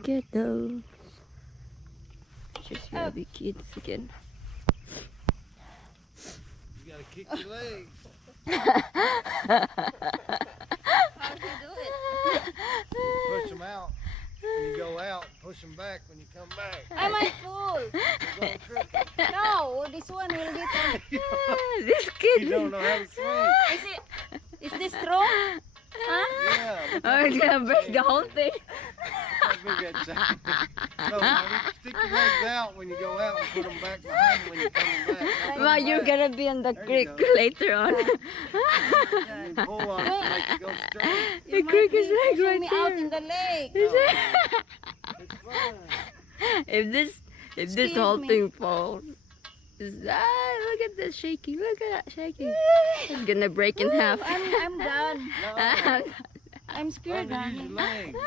Look at those. Just baby kids again. You gotta kick your legs. How do you do it? Push them out. When you go out, push them back when you come back. Am I full? You're going crooked. No, this one will get on. This kid. You don't know how to swing. Is this strong? Huh? Yeah. Oh, it's gonna break the whole thing. Look at that chain. No, honey, stick your legs out when you go out and put them back behind you when you're coming back. Now put Well, 'em you're back. gonna be on the There you creek go. later on. And pull on it to make it go straight. The creek is like pushing right me out in there. the lake. It's fun. If this Excuse whole me. thing falls, look at this shaking. Look at that shaking. It's gonna break in half. I'm done. No, I'm scared, honey, use honey. your legs.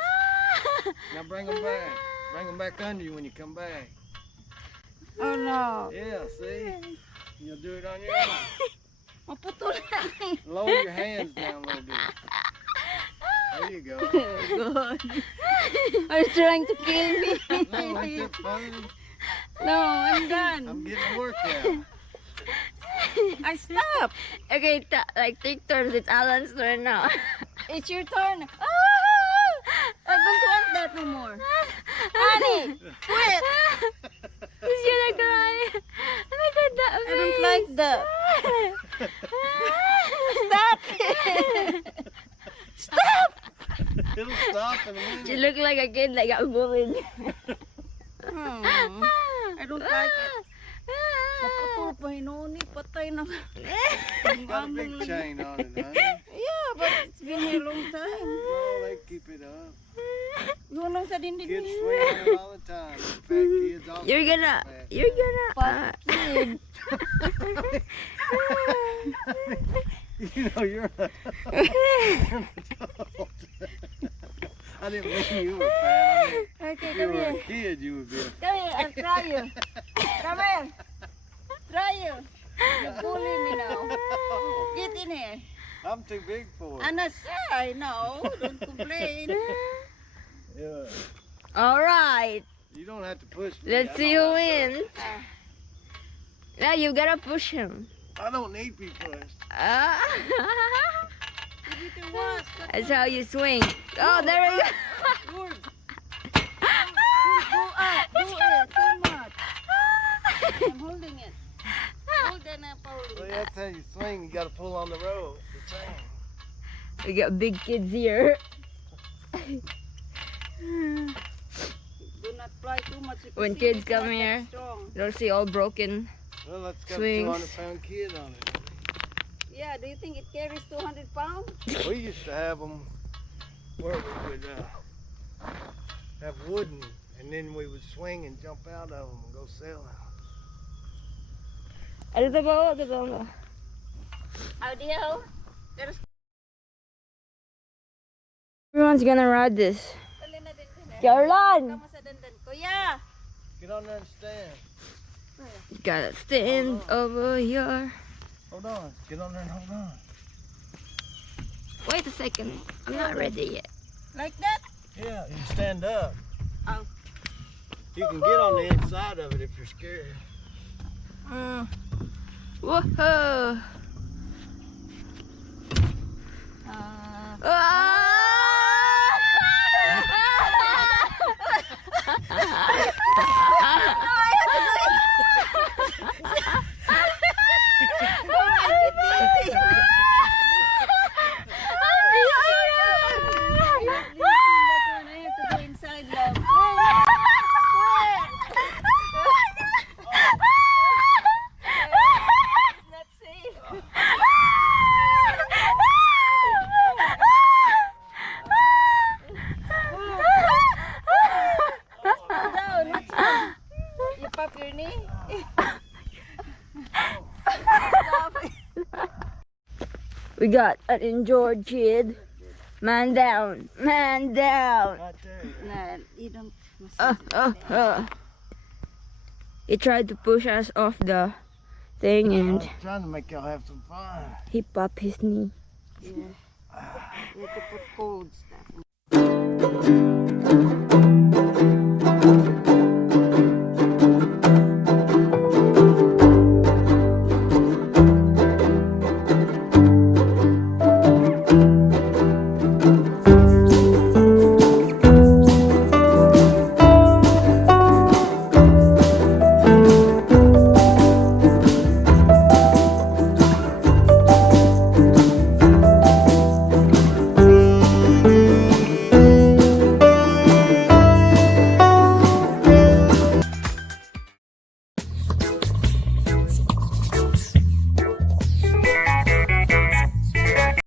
Now bring them back. Bring them back under you when you come back. Oh no. Yeah, see? You'll do it on your own. Maputol na. Lower your hands down a little bit. There you go. God. Are you trying to kill me? No, ain't that funny? No, I'm done. I'm getting a workout. I stop. Okay, like take turns. It's Alan's turn now. It's your turn. Ah! I don't want that no more. Honey, quit. He's gonna cry. Look at that I don't like that. Stop it. Stop. It'll stop in a She minute. looked like a kid that got bullied. I don't like it. Maputol pa hinuni. Patay na. Got a big chain on it, honey. Yeah, but it's been here a long time. No, they keep it up. Yun lang sa dinding Kids niya. swing on it all the time. Fat kids all You're gonna. Kid. You know, you're an adult. I didn't mean you were fat. I mean, Okay, if you come were here. a kid, you would be a Come here, I'll try you. Come here. Try you. You're bullying me now. Get in here. I'm too big for it. I'm not shy, no. Don't complain. Yeah. All right. You don't have to push me. Let's I see don't who have to. wins. Now you gotta push him. I don't need to be pushed. You can watch. That's how you swing. Oh, there we go. Good. Go up. Do it. Too much. I'm holding it. Hold it up, Well, holding it. that's how you swing. You got to pull on the rope. The chain. We got big kids here. Do not fly too much. You can When see kids it's come not that here. strong. They'll see all broken. Well, that's got Swings. a 200-pound kid on it. Yeah, do you think it carries 200 pounds? We used to have them where we would have wooden, and then we would swing and jump out of them and go sailing. Ano to ba? Ano to ba? Audio? There's Everyone's gonna ride this. Dali na din din eh. Jarlan! Kamu sa dandan. Kuya! Get on there and stand. You gotta stand over here. Hold on. Get on there and hold on. Wait a second. I'm not ready yet. Like that? Yeah, you stand up. Oh. You can get on the inside of it if you're scared. Whoa! We got an injured kid. Man down. Man down. Right there. Nah, you don't. He tried to push us off the thing I and was trying to make y'all have some fun. he popped his knee. Yeah. You have to put cold stuff.